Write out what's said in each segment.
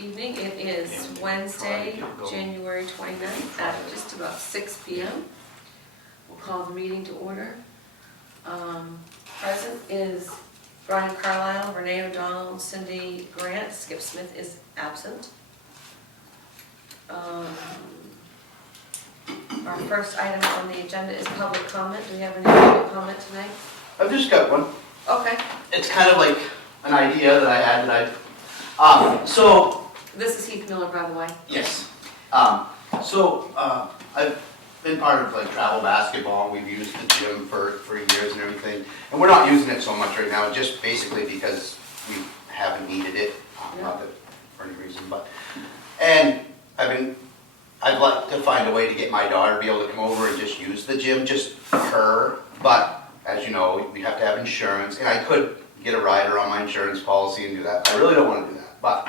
evening. It is Wednesday, January 29th at just about 6 p.m. We'll call the meeting to order. Present is Brian Carlisle, Renee O'Donnell, Cindy Grant. Skip Smith is absent. Our first item on the agenda is public comment. Do we have any public comment tonight? I've just got one. Okay. It's kind of like an idea that I had that This is Heath Miller, by the way. Yes. I've been part of like travel basketball. We've used the gym for years and everything. And we're not using it so much right now, just basically because we haven't needed it. Not that for any reason, but. And I'd like to find a way to get my daughter to be able to come over and just use the gym, just her. But as you know, we have to have insurance, and I could get a rider on my insurance policy and do that. I really don't want to do that, but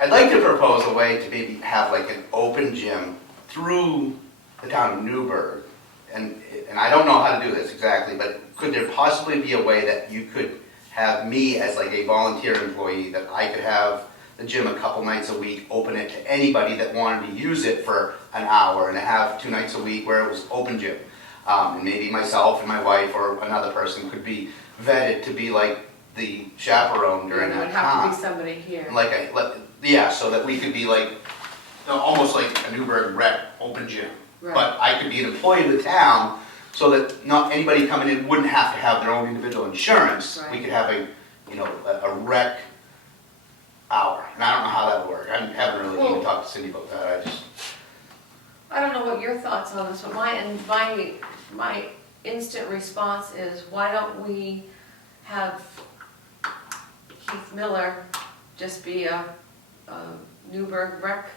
I'd like to propose a way to maybe have like an open gym through the town of Newburgh. And I don't know how to do this exactly, but could there possibly be a way that you could have me as like a volunteer employee, that I could have the gym a couple nights a week, open it to anybody that wanted to use it for an hour, and have 2 nights a week where it was open gym. And maybe myself and my wife or another person could be vetted to be like the chaperone during that time. There would have to be somebody here. So that we could be like, almost like a Newburgh rec open gym. Right. But I could be an employee of the town, so that not anybody coming in wouldn't have to have their own individual insurance. Right. We could have a rec hour. And I don't know how that would work. I haven't really even talked to Cindy about that. I don't know what your thoughts on this, but my instant response is, why don't we have Heath Miller just be a Newburgh rec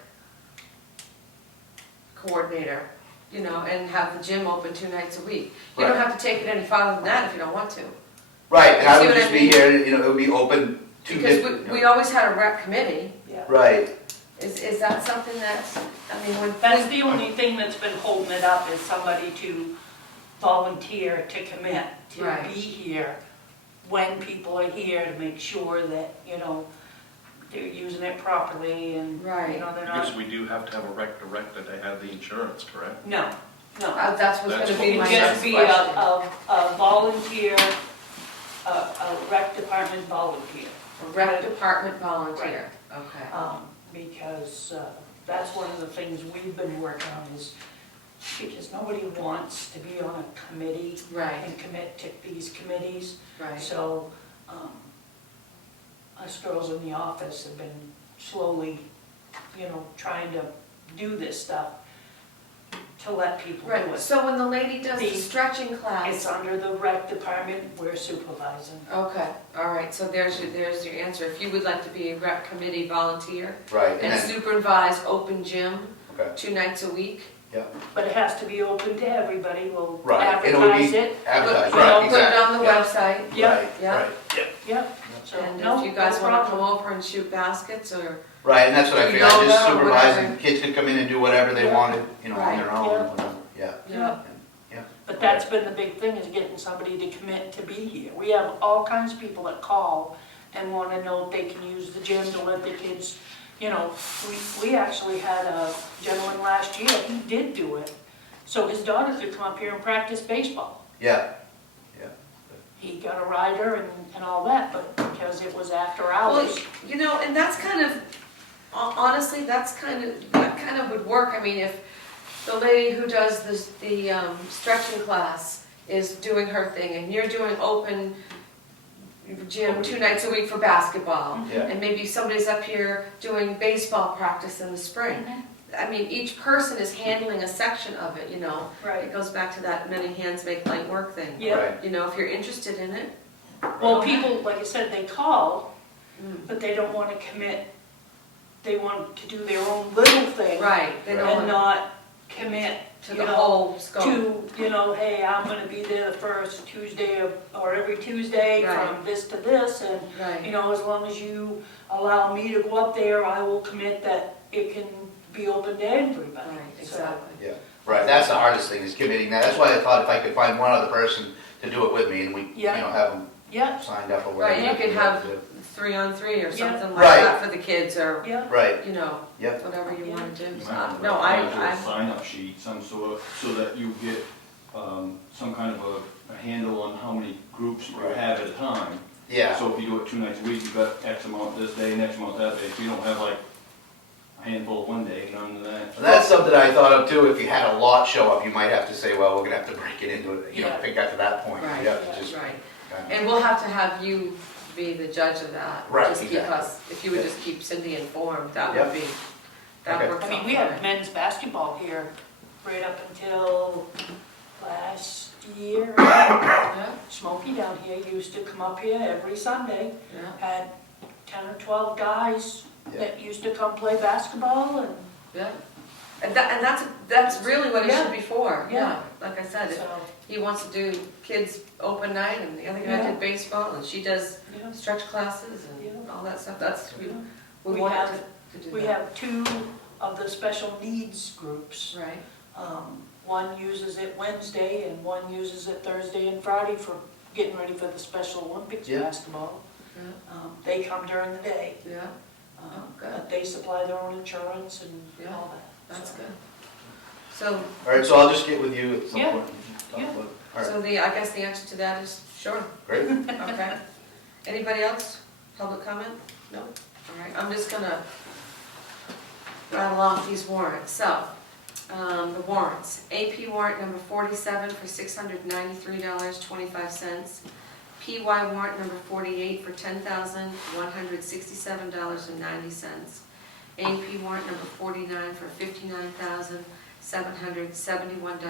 coordinator, and have the gym open 2 nights a week. You don't have to take it any farther than that if you don't want to. Right, and I would just be here, it would be open to... Because we always had a rec committee. Yeah. Right. Is that something that's, That's the only thing that's been holding it up, is somebody to volunteer to commit to Right. be here when people are here, to make sure that, they're using it properly and, Right. they're Because not. we do have to have a rec director to have the insurance, correct? No. that's what's going to be You my just next be question. a volunteer, a rec department volunteer. A rec department volunteer. Okay. Because that's one of the things we've been working on, is because nobody wants to be on a committee Right. and commit to these committees. Right. So us girls in the office have been slowly, trying to do this stuff to let people do Right. it. So when the lady does the The- stretching It's class. under the rec department, we're supervising. Okay. All right. So there's your answer. If you would like to be a rec committee volunteer Right, and supervise open gym okay, 2 nights a week. yeah. But it has to be open to everybody. We'll Right, and it would advertise be it. advertised, Put right, it exactly. on the Yeah. website. Yeah. Right, Yeah. right, yeah. Yep. So, And no, if you guys no want to come problem. over and shoot baskets or. Right, and that's what I Do figured, I just yoga or supervise, whatever. and kids could come in and do whatever they Yeah. wanted, on Right. their own, Yeah. or whatever, yeah. Yeah. Yeah. But that's been the big thing, is getting somebody to commit to be here. We have all kinds of people that call and want to know if they can use the gym to let their kids, we actually had a gentleman last year, he did do it. So his daughter could come up here and practice baseball. Yeah, He got a rider and all that, but because it was after Well, hours. and that's kind of, honestly, that kind of would work. I mean, if the lady who does the stretching class is doing her thing, and you're doing open gym 2 nights a week for basketball, yeah. and maybe somebody's up here doing baseball practice in the spring. I mean, each person is handling a section of it, Right. It goes back to that many hands make light work thing. Yeah. Right. If you're interested in it. Well, people, like I said, they call, Mm. but they don't want to commit. They want to do their own little thing. Right, they don't And want not commit, to the whole scope. to, hey, I'm gonna be there the first Tuesday or every Tuesday Right. from this to this, and, Right. as long as you allow me to go up there, I will commit that it can be open to everybody. Right, So, exactly. Yeah, right, that's the hardest thing, is committing that. That's why I thought if I could find one other person to do it with me, and we, Yeah. have them Yeah, signed up or Right, whatever. you could have 3-on-3 or Yeah. something like Right. that for the kids, or, Yeah, Right, you know, yep, whatever you wanna do. You So, might want to no, do I, a sign-up sheet, some sort, so that you get some kind of a handle on how many groups you have at a time. yeah. So if you do it 2 nights a week, you've got X amount this day, next amount that day. If you don't have like a handful one day, none of that. And that's something I thought of too, if you had a lot show up, you might have to say, well, we're gonna have to break it into, you know, Yeah. if it got to that point. Right, You have to just right. kind of- And we'll have to have you be the judge of that. Right, Just keep exactly. us, if you would just keep Cindy informed, that Yep. would be, that Okay. works I out mean, we fine. had men's basketball here right up until last year. Yeah, Smokey down here used to come up here every Sunday, yeah, had 10 or 12 guys Yeah. that used to come play basketball, and yeah. And that's really what it should be for, yeah. Yeah. Like I said, so, he wants to do kids open night, and the other guy Yeah. did baseball, and she does yeah. stretch classes and Yeah. all that stuff. That's, we We want have- to do that. We have 2 of the special needs groups. Right, One uses it Wednesday and one uses it Thursday and Friday for getting ready for the Special Olympics Yeah. basketball. yeah, They come during the day, yeah, Oh, good. but they supply their own insurance and Yeah. all that. that's so. good. So, All right, so I'll just get with you at some Yeah. point. and talk Yeah. about it. All right, so I guess the answer to that is sure, great. okay. Anybody else? Public comment? No? All right, I'm just gonna rattle off these warrants. So, the warrants. AP warrant number 47 for $693.25. PY warrant number 48 for $10,167.90. AP warrant number 49 for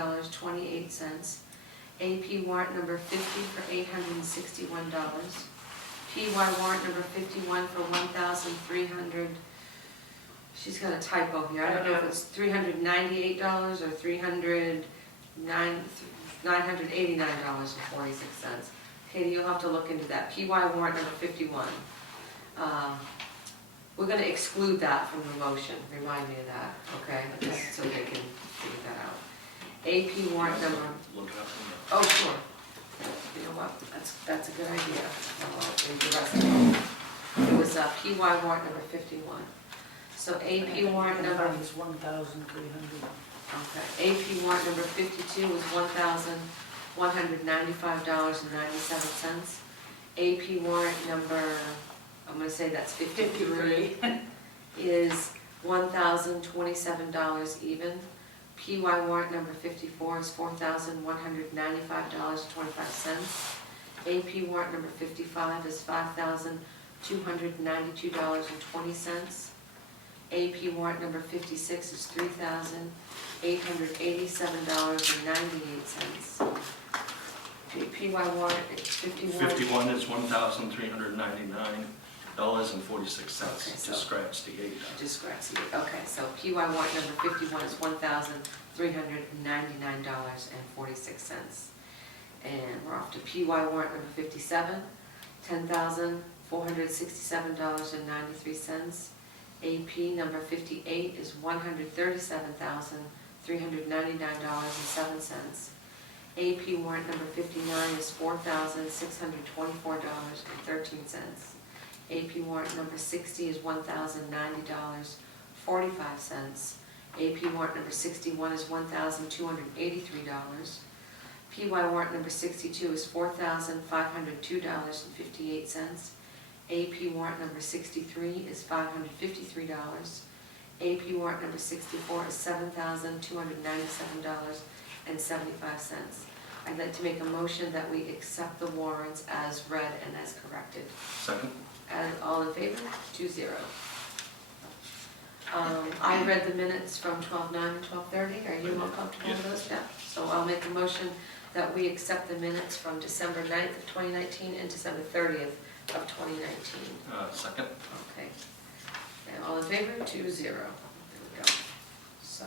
$59,771.28. AP warrant number 50 for $861. PY warrant number 51 for 1,300, she's got a typo here, I don't know if it's $398 or $989.46. Katie, you'll have to look into that. PY warrant number 51. We're gonna exclude that from the motion, remind me of that, okay? Just so they can figure that out. AP warrant number, Look it up. oh, sure. You know what, that's a good idea. I'll read the rest of it. It was PY warrant number 51. So AP warrant number, Is 1,300. okay, AP warrant number 52 was $1,195.97. AP warrant number, I'm gonna say that's 53, is $1,027 even. PY warrant number 54 is $4,195.25. AP warrant number 55 is $5,292.20. AP warrant number 56 is $3,887.98. PY warrant is 51. 51 is $1,399.46. Okay, so- Just scratch the 8 out. Just scratch it, okay, so PY warrant number 51 is $1,399.46. And we're off to PY warrant number 57, $10,467.93. AP number 58 is $137,399.07. AP warrant number 59 is $4,624.13. AP warrant number 60 is $1,090.45. AP warrant number 61 is $1,283. PY warrant number 62 is $4,502.58. AP warrant number 63 is $553. AP warrant number 64 is $7,297.75. I'd like to make a motion that we accept the warrants as read and as corrected. Second? And all in favor? 2-0. I read the minutes from 12:09 and 12:30. Are you all comfortable with those? Yeah. So I'll make a motion that we accept the minutes from December 9th of 2019 and December 30th of 2019. Second? Okay. And all in favor? 2-0. There we go. So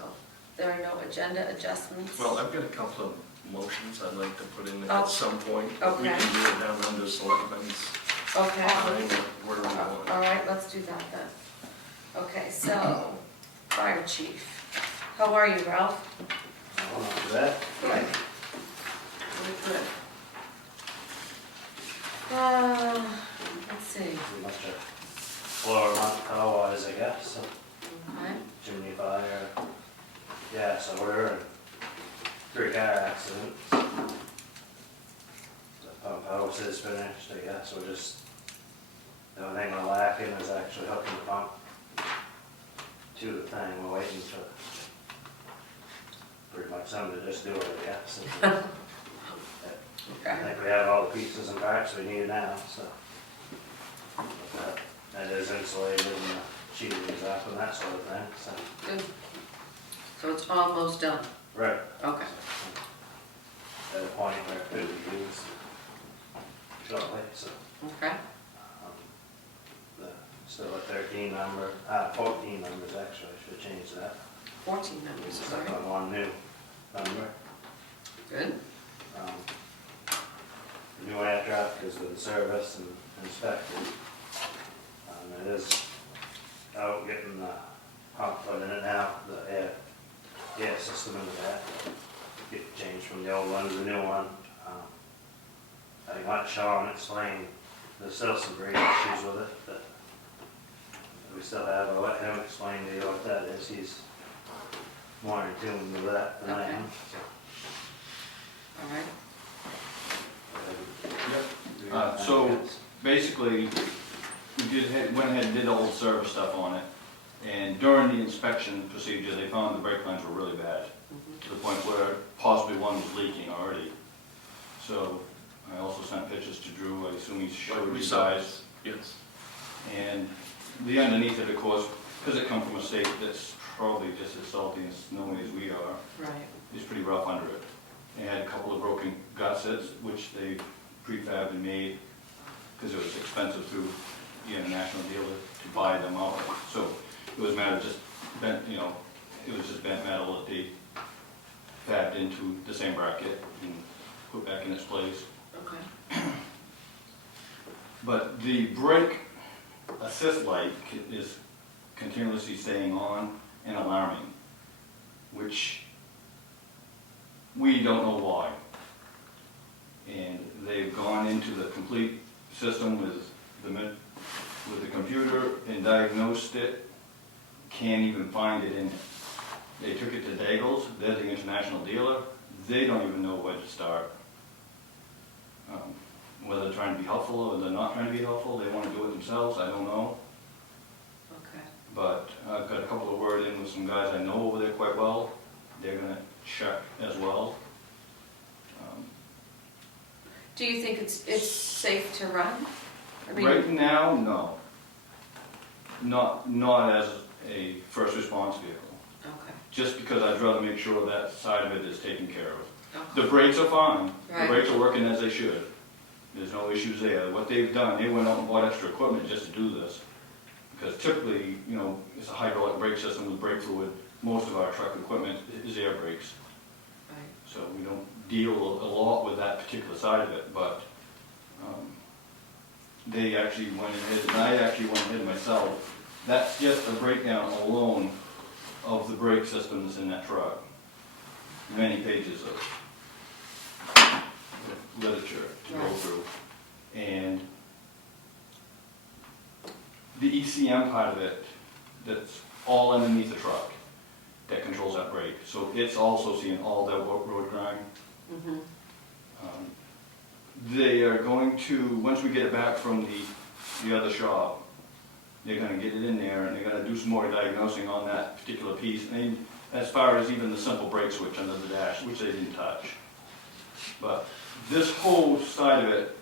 there are no agenda adjustments. Well, I've got a couple of motions I'd like to put in Oh, at some point. We okay. can do it down under selectmen's Okay. line, where do we All want? right, let's do that then. Okay, so, fire chief. How are you, Ralph? After that, Good. Good. Let's see. Pretty much a floor mount otherwise, I guess, so Okay. chimney fire, gas odor, and 3 car accidents. The pump house is finished, I guess, we're just, the only thing we're lacking is actually hooking the pump to the thing, we're waiting for pretty much somebody to just do it, I guess. I Okay. think we have all the pieces and parts we need now, so. But that is insulated and sheeted up and that sort of thing, so. Good. So it's almost done. Right. Okay. At a point where it could be used shortly, so. Okay. The, still a 13 number, 14 numbers actually, I should change that. 14 members, Stuck sorry. on one new number. Good. The new air traffic has been serviced and inspected. It is out getting the pump put in it now, the air system into that. Get changed from the old one to the new one. I think let Sean explain, there's still some great issues with it, but we still have, I'll let him explain to you what that is. He's more in tune with that than I am. so. All right. So basically, went ahead and did all the service stuff on it, and during the inspection procedure, they found the brake lines were really bad, to the point where possibly one was leaking already. So I also sent pictures to Drew, I assume he showed We you saw it. guys. Yes. And the underneath it, of course, because it comes from a state that's probably just as salty and snowy as we are, Right. is pretty rough under it. It had a couple of broken gussets, which they prefabbed and made, because it was expensive through the international dealer to buy them out. So it was a matter of just bent, it was just bent metal that they fabbed into the same bracket and put back in its place. Okay. But the brake assist light is continuously staying on and alarming, which we don't know why. And they've gone into the complete system with the computer and diagnosed it, can't even find it in it. They took it to Daigle's, they're the international dealer, they don't even know where to start. Whether they're trying to be helpful or they're not trying to be helpful, they want to do it themselves, I don't know. Okay. But I've got a couple of word in with some guys I know over there quite well, they're gonna check as well. Do you think it's safe to run? I mean, Right now, no. Not as a first response vehicle. Okay. Just because I'd rather make sure that side of it is taken care of. Okay. The brakes are fine. Right. The brakes are working as they should. There's no issues there. What they've done, they went out and bought extra equipment just to do this. Because typically, it's a hydraulic brake system with brake fluid. Most of our truck equipment is air brakes. Right. So we don't deal a lot with that particular side of it, but they actually went ahead, and I actually went ahead myself. That's just a breakdown alone of the brake system that's in that truck. Many pages of literature to go Right. through. And the ECM part of it, that's all underneath the truck, that controls that brake. So it's also seeing all that road grind. Mm-hmm. They are going to, once we get it back from the other shop, they're gonna get it in there and they're gonna do some more diagnosing on that particular piece. And as far as even the simple brake switch under the dash, which they didn't touch. But this whole side of it,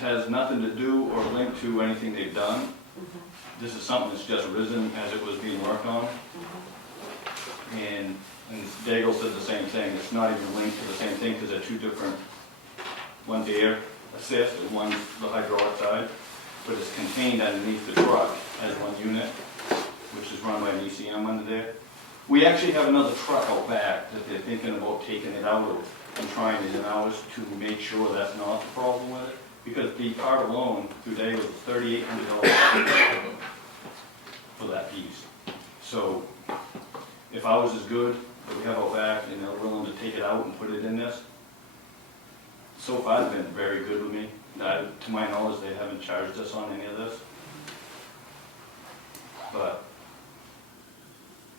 has nothing to do or link to anything they've done. Mm-hmm. This is something that's just arisen as it was being worked on. Mm-hmm. And Daigle said the same thing, it's not even linked to the same thing because they're two different, one's air assist and one's the hydraulic side, but it's contained underneath the truck as one unit, which is run by an ECM under there. We actually have another truck out back that they're thinking about taking it out of and trying it in ours to make sure that's not the problem with it, because the part alone through Daigle was $3,800 for that piece. So if ours is good, that we have out back, and they're willing to take it out and put it in this, so far they've been very good with me. To my knowledge, they haven't charged us on any of this. But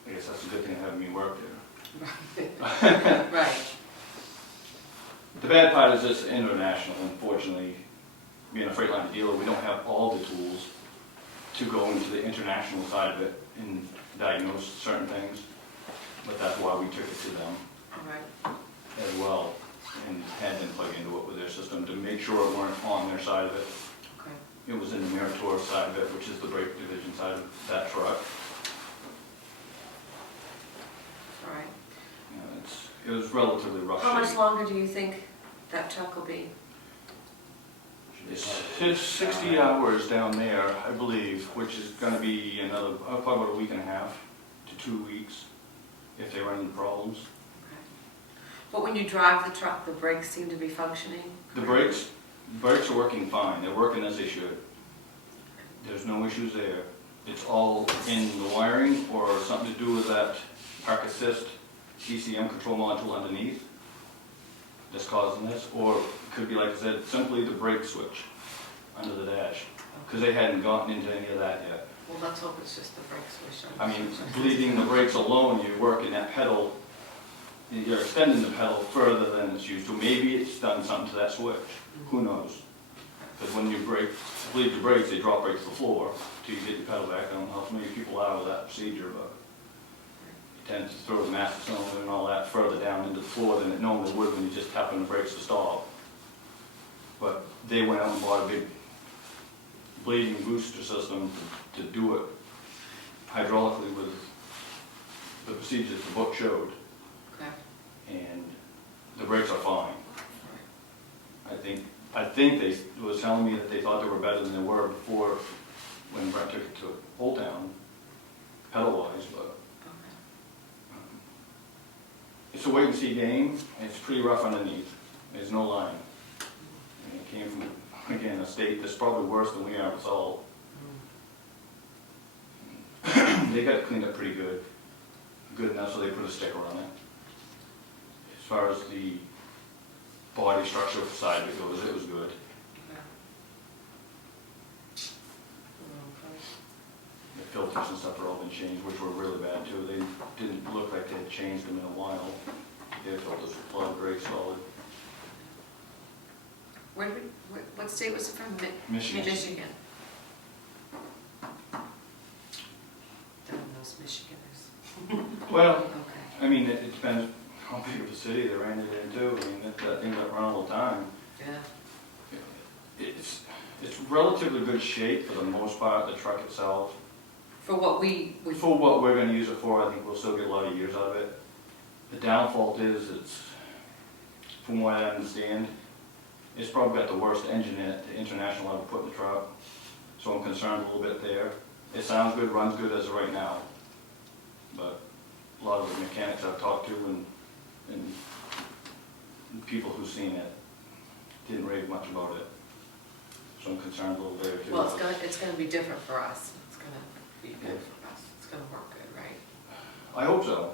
I guess that's a good thing having me work there. Right. The bad part is it's international, unfortunately. Being a freight line dealer, we don't have all the tools to go into the international side of it and diagnose certain things. But that's why we took it to them All right. as well and had them plug into it with their system to make sure it weren't on their side of it. Okay. It was in the Meritor side of it, which is the brake division side of that truck. All right. You know, it was relatively rough How much shape. longer do you think that truck will be? It's 60 hours down there, I believe, which is gonna be another, probably about a week and a half to 2 weeks if they run into problems. Okay. But when you drive the truck, the brakes seem to be functioning? The brakes are working fine. They're working as they should. There's no issues there. It's all in the wiring or something to do with that park assist ECM control module underneath that's causing this, or it could be, like I said, simply the brake switch under the dash, because they hadn't gotten into any of that yet. Well, let's hope it's just the brake switch. I mean, bleeding the brakes alone, you're working that pedal, you're extending the pedal further than it's used to. Maybe it's done something to that switch. Who knows? Because when you bleed the brakes, they drop right to the floor till you get the pedal back. I don't know how many people are with that procedure, but you tend to throw the master cylinder and all that further down into the floor than it normally would when you just tap on the brakes to stop. But they went out and bought a big bleeding booster system to do it hydraulically with the procedures the book showed. Okay. And the brakes are fine. I think they was telling me that they thought they were better than they were before when Brett took it to Old Town, pedal-wise, but it's a wait and see game, and it's pretty rough underneath. There's no line. And it came from, again, a state that's probably worse than we are with salt. They got it cleaned up pretty good. Good enough so they put a sticker on it. As far as the body structure side of it goes, it was good. The filters and stuff are all been changed, which were really bad too. They didn't look like they had changed them in a while. Their filters were plug, great, solid. What state was it from? Michigan. Michigan. Darn those Michiganders. Well, Okay. I mean, it depends how big of a city they ran it into. I mean, that thing got run all the time. Yeah. It's relatively good shape for the most part, the truck itself. For what we For what we're gonna use it for, I think we'll still get a lot of years out of it. The downfall is, from what I understand, it's probably got the worst engine in it the International ever put in the truck. So I'm concerned a little bit there. It sounds good, runs good as of right now. But a lot of the mechanics I've talked to and people who've seen it didn't rave much about it. So I'm concerned a little there too. well, it's gonna be different for us. It's gonna be good for us. It's gonna work good, right? I hope so.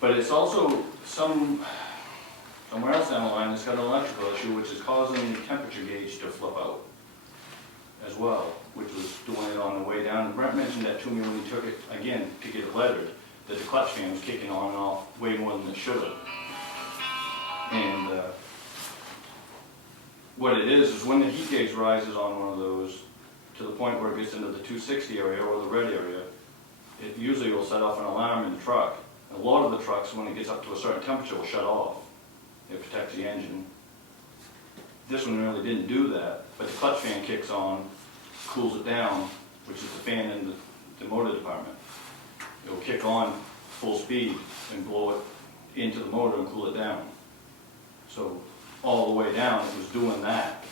But it's also somewhere else down the line, it's got an electrical issue, which is causing the temperature gauge to flip out as well, which was doing it on the way down. And Brent mentioned that to me when he took it, again, to get it lettered, that the clutch fan was kicking on and off way more than it should have. And what it is when the heat gauge rises on one of those to the point where it gets into the 260 area or the red area, it usually will set off an alarm in the truck. A lot of the trucks, when it gets up to a certain temperature, will shut off. It protects the engine. This one really didn't do that, but the clutch fan kicks on, cools it down, which is the fan in the motor department. It will kick on full speed and blow it into the motor and cool it down. So all the way down, it was doing that.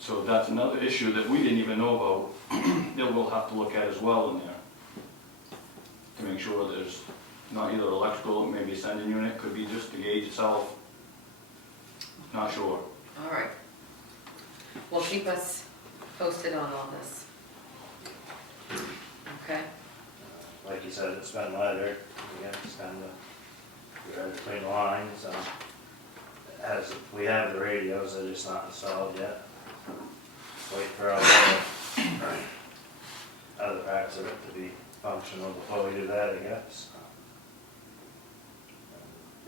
So that's another issue that we didn't even know about that we'll have to look at as well in there to make sure there's not either electrical, maybe a sending unit, could be just the gauge itself. Not sure. All right. Well, keep us posted on all this. Okay? Like you said, it's been weather, again, it's time to get ready to clean the line, so we have the radios, they're just not installed yet. Wait for all the other parts of it to be functional before we do that, I guess.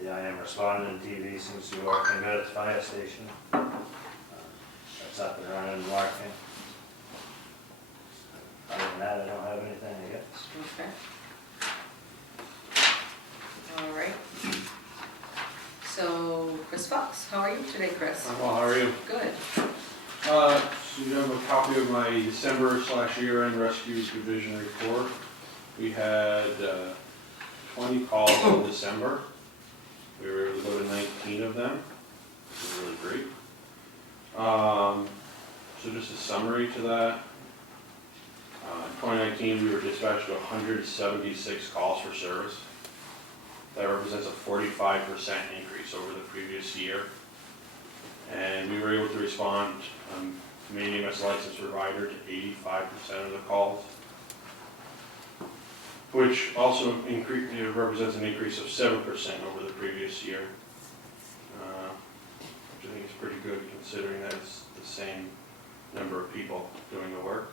The IM responding TV seems to be working good at the fire station. That's up and running and working. Other than that, I don't have anything, I guess. Okay. All right. So, Chris Fox, how are you today, Chris? I'm well, how are you? Good. So you have a copy of my December/year-end rescue division report. We had 20 calls in December. We were able to go to 19 of them, which is really great. So just a summary to that. In 2019, we were dispatched to 176 calls for service. That represents a 45% increase over the previous year. And we were able to respond, main EMS licensed provider, to 85% of the calls, which also represents an increase of 7% over the previous year, which I think is pretty good considering that it's the same number of people doing the work.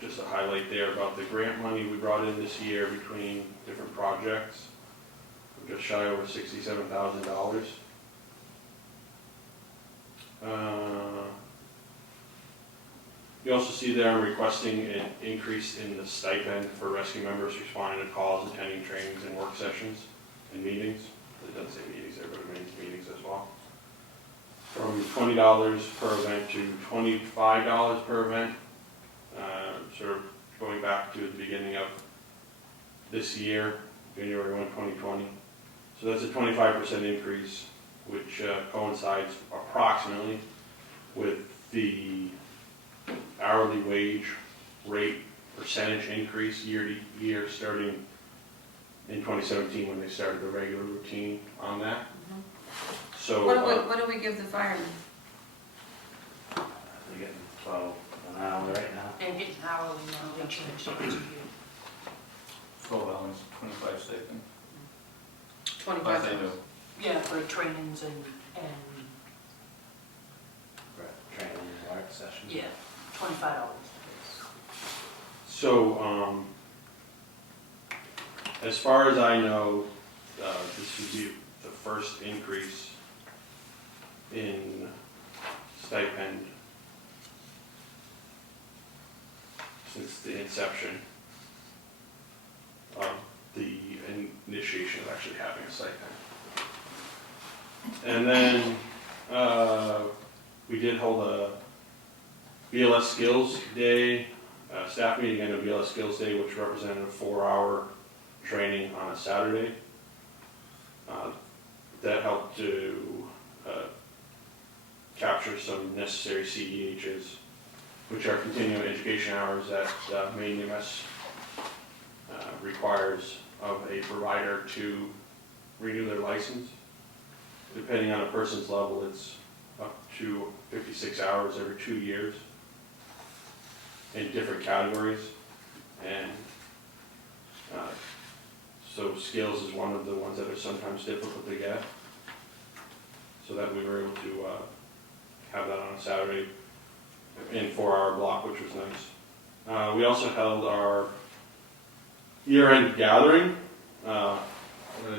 Just a highlight there about the grant money we brought in this year between different projects. We're just shy over $67,000. You also see there I'm requesting an increase in the stipend for rescue members responding to calls, attending trainings and work sessions and meetings. It doesn't say meetings there, but it means meetings as well. From $20 per event to $25 per event. Sort of going back to the beginning of this year, January 1, 2020. So that's a 25% increase, which coincides approximately with the hourly wage rate percentage increase year to year starting in 2017 when they started the regular routine on that. Mm-hmm. So What do we give the firemen? They're getting 12 an hour right now. They're getting hourly now, they changed it to you. 12 hours, 25 stipend. 25 I know. Yeah, for trainings and, For training and work session. yeah, $25. So, as far as I know, this would be the first increase in stipend since the inception of the initiation of actually having a stipend. And then we did hold a BLS Skills Day, staff meeting and a BLS Skills Day, which represented a 4-hour training on a Saturday. That helped to capture some necessary CEHs, which are continuing education hours that main EMS requires of a provider to renew their license. Depending on a person's level, it's up to 56 hours every 2 years in different categories. And so skills is one of the ones that are sometimes difficult to get. So that we were able to have that on a Saturday in 4-hour block, which was nice. We also held our year-end gathering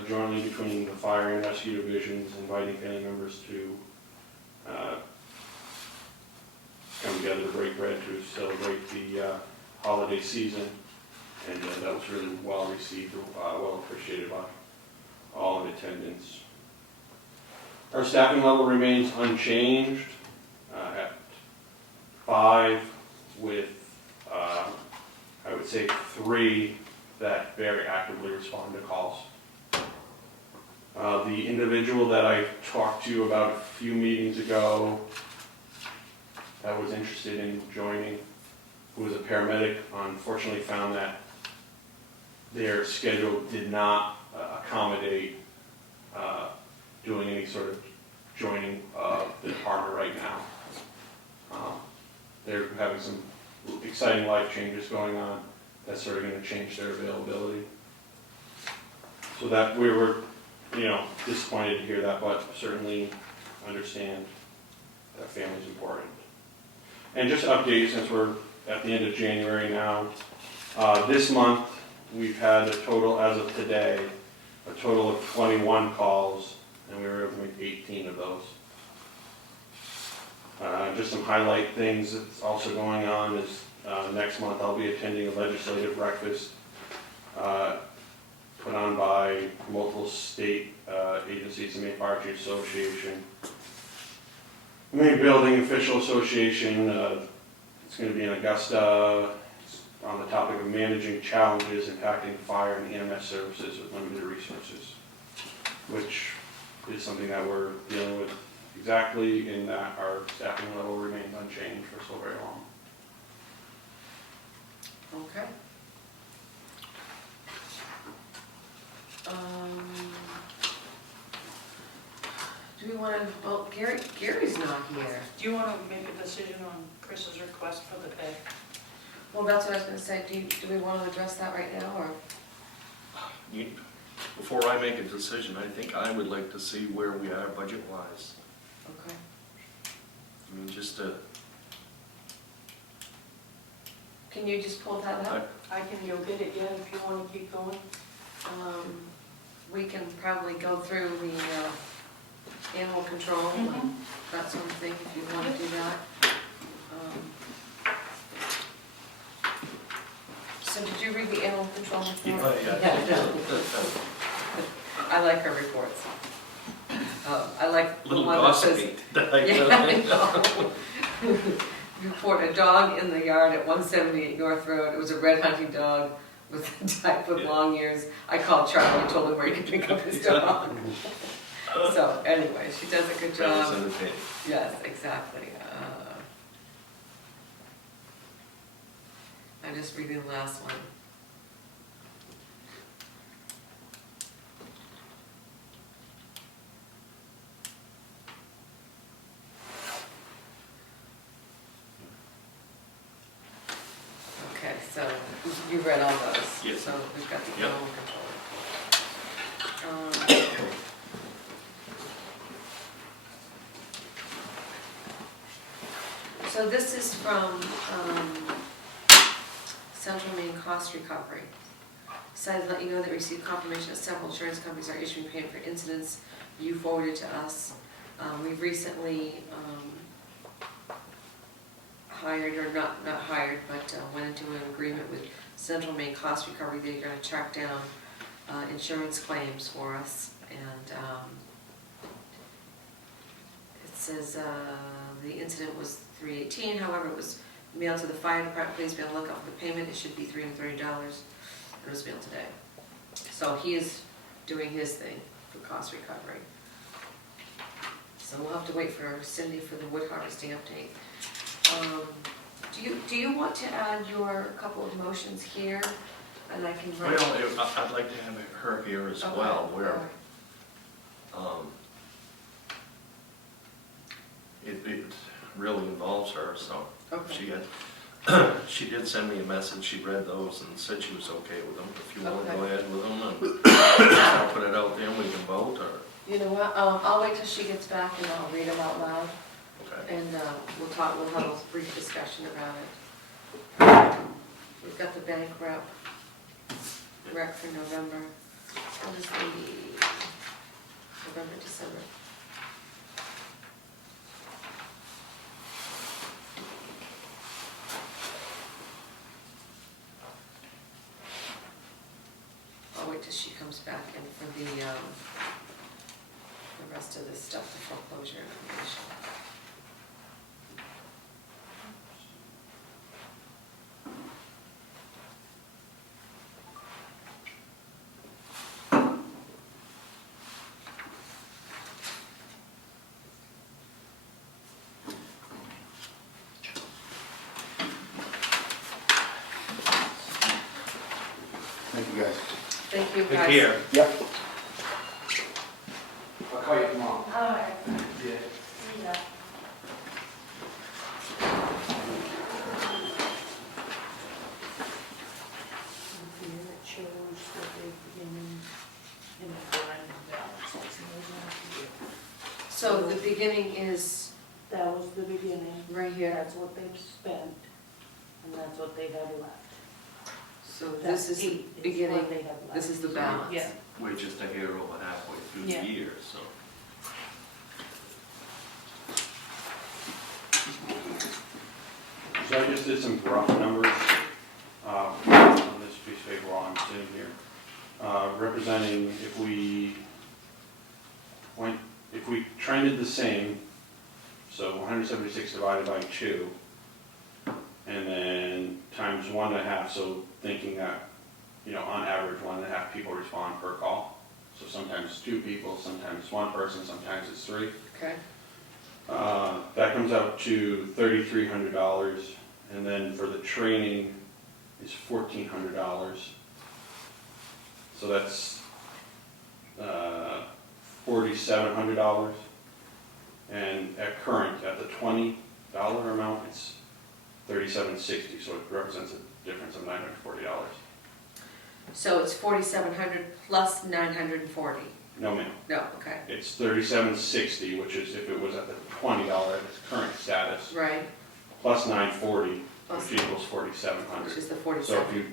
jointly between the fire and rescue divisions, inviting family members to come together to break bread to celebrate the holiday season, and that was really well received, well appreciated by all in attendance. Our staffing level remains unchanged at 5, with I would say 3 that very actively respond to calls. The individual that I talked to you about a few meetings ago that was interested in joining, who was a paramedic, unfortunately found that their schedule did not accommodate doing any sort of joining the department right now. They're having some exciting life changes going on that's sort of going to change their availability. So that we were, disappointed to hear that, but certainly understand that family's important. And just to update you, since we're at the end of January now, this month, we've had a total, as of today, a total of 21 calls, and we were able to make 18 of those. Just some highlight things that's also going on is next month I'll be attending a legislative breakfast put on by multiple state agencies, the Maine Fire Chiefs Association, the Maine Building Official Association. It's going to be in Augusta. It's on the topic of managing challenges impacting fire and EMS services with limited resources, which is something that we're dealing with exactly in that our staffing level remains unchanged for so very long. Okay. Do we want to, well, Gary's not here. Do you want to make a decision on Chris's request for the pay? Well, that's what I was going to say. Do we want to address that right now, or? Before I make a decision, I think I would like to see where we are budget-wise. Okay. I mean, just to, Can you just pull that up? I can go get it, yeah, if you want to keep going. We can probably go through the animal control and that sort of thing, if you want to do that. So did you read the animal control report? I like her reports. I like the little one that says. gossipy. Yeah, I know. Report a dog in the yard at 178 North Road. It was a red hunting dog with a type with long ears. I called Charlie and told him where he could pick up his dog. So anyway, she does a good That was job. entertaining. Yes, exactly. I'm just reading the last one. Okay, so you read all those? Yes. So we've got the Yep. animal control. So this is from Central Maine Cost Recovery. Decided to let you know that we received confirmation that several insurance companies are issuing payment for incidents you forwarded to us. We've recently hired, or not hired, but went into an agreement with Central Maine Cost Recovery. They're going to track down insurance claims for us, and it says the incident was 3/18. However, it was mailed to the fire department. Please be on the lookout for the payment. It should be $330. It was mailed today. So he is doing his thing for cost recovery. So we'll have to wait for Cindy for the wood harvesting update. Do you want to add your couple of motions here, and I can write? Well, I'd like to have her here as Okay, well, where all it really involves her, so right. Okay. she did send me a message, she read those and said she was okay with them. If you want to Okay. go ahead with them, and I'll put it out there and we can vote, or, You know what? I'll wait till she gets back and I'll read them out loud, okay. and we'll have a brief discussion about it. We've got the bank rec for November. What is the November, December? I'll wait till she comes back in for the rest of this stuff, the foreclosure information. Thank you, guys. Thank you, guys. Take care. Yep. I'll call you tomorrow. All right. Yeah. Yeah. Here it shows the very beginning. So the beginning is That was the beginning. right here. That's what they've spent, and that's what they have left. So That's this is the 8 what beginning, they have left. this is the balance. Yeah. We're just a hair over halfway through Yeah. the year, so. So I just did some rough numbers on this piece of paper while I'm sitting here, representing if we trended the same, so 176 divided by 2, and then times 1.5, so thinking that, on average, 1.5 people respond per call. So sometimes 2 people, sometimes 1 person, sometimes it's 3. Okay. That comes out to $3,300, and then for the training is $1,400. So that's $4,700. And at the $20 amount, it's $3,760. So it represents a difference of $940. So it's 4,700 plus 940. No, ma'am. No, okay. It's $3,760, which is if it was at the $20 at its current status, Right, plus 940, Plus- which equals $4,700. which is the So 47. if you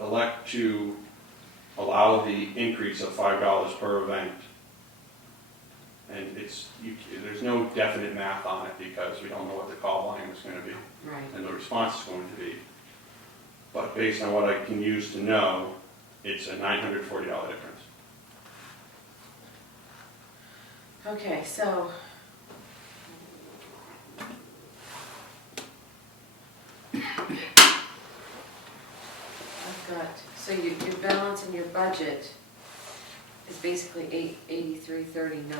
elect to allow the increase of $5 per event, and there's no definite math on it because we don't know what the call volume is going to be Right. and the response is going to be. But based on what I can use to know, it's a $940 difference. Okay, so. I've got, so your balance in your budget is basically 8339.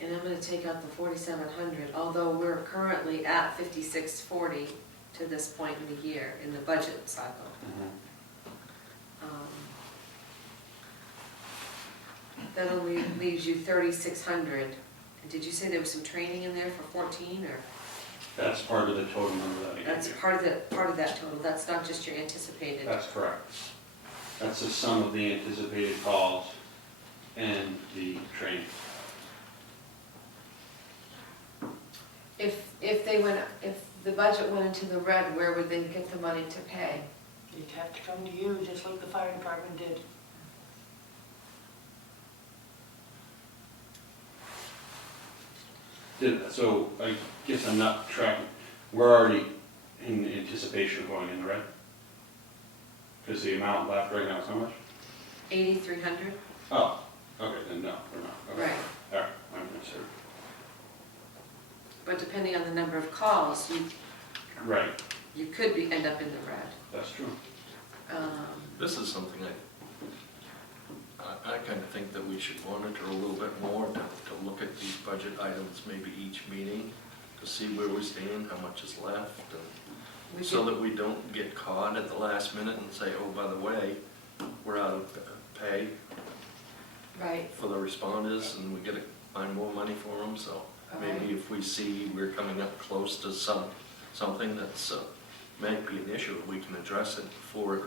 And I'm gonna take out the 4,700, although we're currently at 5640 to this point in the year, in the budget cycle. That only leaves you 3,600. And did you say there was some training in there for 14, or? That's part of the total number that I gave That's you. part of that total, that's not just your anticipated? That's correct. That's the sum of the anticipated calls and the training. If the budget went into the red, where would they get the money to pay? You'd have to come to you, just like the fire department did. So I guess I'm not tracking, we're already in anticipation of going in the red? Because the amount left right now is how much? 8,300? Oh, okay, then no, we're not. Okay. Right. All right, I'm concerned. But depending on the number of calls, Right, you could end up in the red. that's true. This is something I kind of think that we should monitor a little bit more to look at these budget items, maybe each meeting, to see where we stand, how much is left, and so that we don't get caught at the last minute and say, oh, by the way, we're out of pay Right, for the responders, and we gotta find more money for them, so maybe if we see we're coming up close to something that's might be an issue, we can address it before it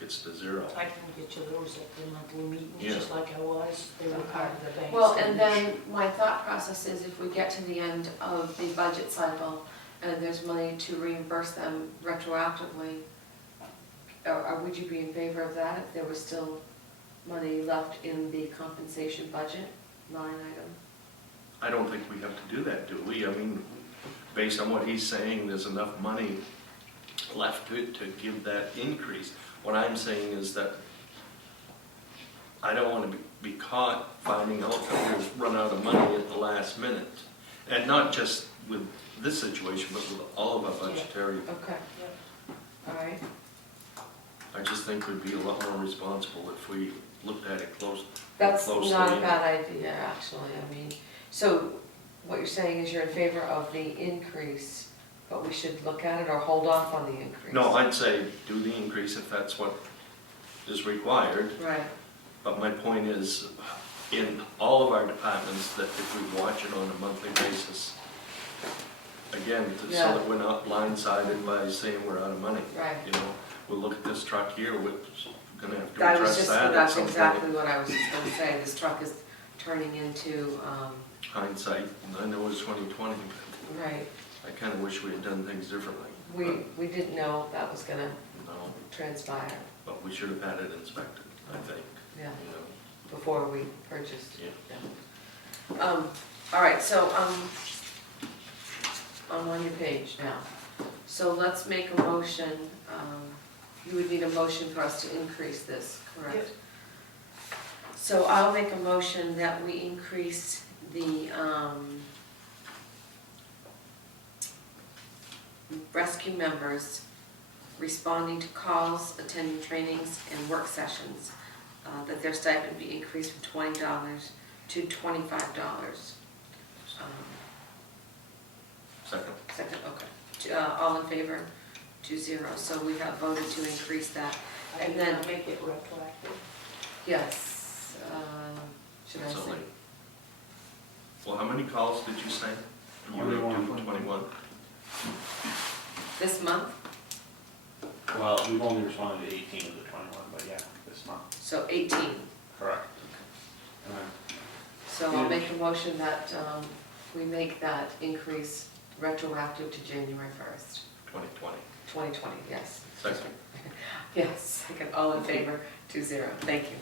gets to zero. I can get you those at the monthly meetings, Yeah. just like I was, they were part of the bank. well, and then my thought process is if we get to the end of the budget cycle and there's money to reimburse them retroactively, would you be in favor of that if there was still money left in the compensation budget line item? I don't think we have to do that, do we? I mean, based on what he's saying, there's enough money left to give that increase. What I'm saying is that I don't want to be caught finding out that we've run out of money at the last minute. And not just with this situation, but with all of our budgetary. Okay, all right. I just think we'd be a lot more responsible if we looked at it closely. That's not a bad idea, actually, I mean, so what you're saying is you're in favor of the increase, but we should look at it or hold off on the increase? No, I'd say do the increase if that's what is required. Right, But my point is, in all of our departments, that if we watch it on a monthly basis, again, so Yeah. that we're not blindsided by saying we're out of money. right. You know, we'll look at this truck here, we're gonna have to That was address just, that at that's some exactly point. what I was just gonna say, this truck is turning into, Hindsight, I know it's 2020, but right, I kind of wish we had done things differently. we didn't know that was gonna No, transpire, but we should have had it inspected, I think, yeah, you know. before we purchased. Yeah. All right, so, I'm on your page now. So let's make a motion, you would need a motion for us to increase this, correct? Yep. So I'll make a motion that we increase the, rescue members responding to calls, attending trainings, and work sessions, that their stipend be increased from $20 to $25. Second. Second, okay. All in favor? 2-0. So we have voted to increase that. I And can then, make it retroactive. yes, should I So say? like, well, how many calls did you say? You were 21. doing 21? This month? Well, we've only responded to 18 of the 21, but yeah, this month. So 18. Correct. And then So I'll make a motion that we make that increase retroactive to January 1st, 2020. 2020, yes. Second. Yes, second, all in favor, 2-0. Thank you.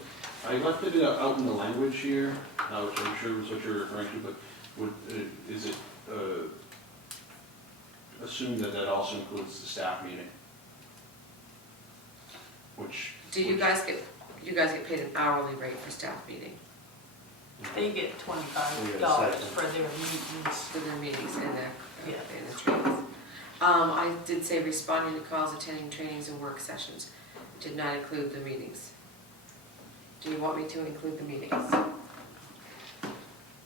I left it out in the language here, which I'm sure is what you're referring to, but would, is it assumed that that also includes the staff meeting? Which. Do you guys get paid an hourly rate for staff meeting, They get $25 We get a second. for their meetings. for their meetings and their, Yeah. and their trainings? I did say responding to calls, attending trainings and work sessions. Did not include the meetings. Do you want me to include the meetings?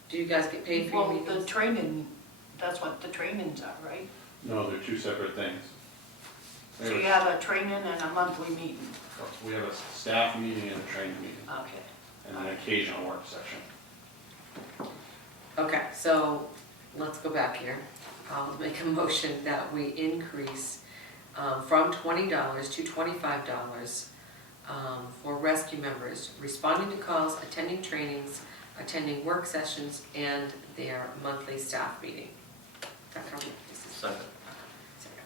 Do you guys get paid for your Well, the meetings? training, that's what the trainings are, right? No, they're two separate things. So you have a training and a monthly meeting. We have a staff meeting and a training meeting, Okay. and an occasional work session. Okay, so let's go back here. I'll make a motion that we increase from $20 to $25 for rescue members responding to calls, attending trainings, attending work sessions, and their monthly staff meeting. That cover this? Second.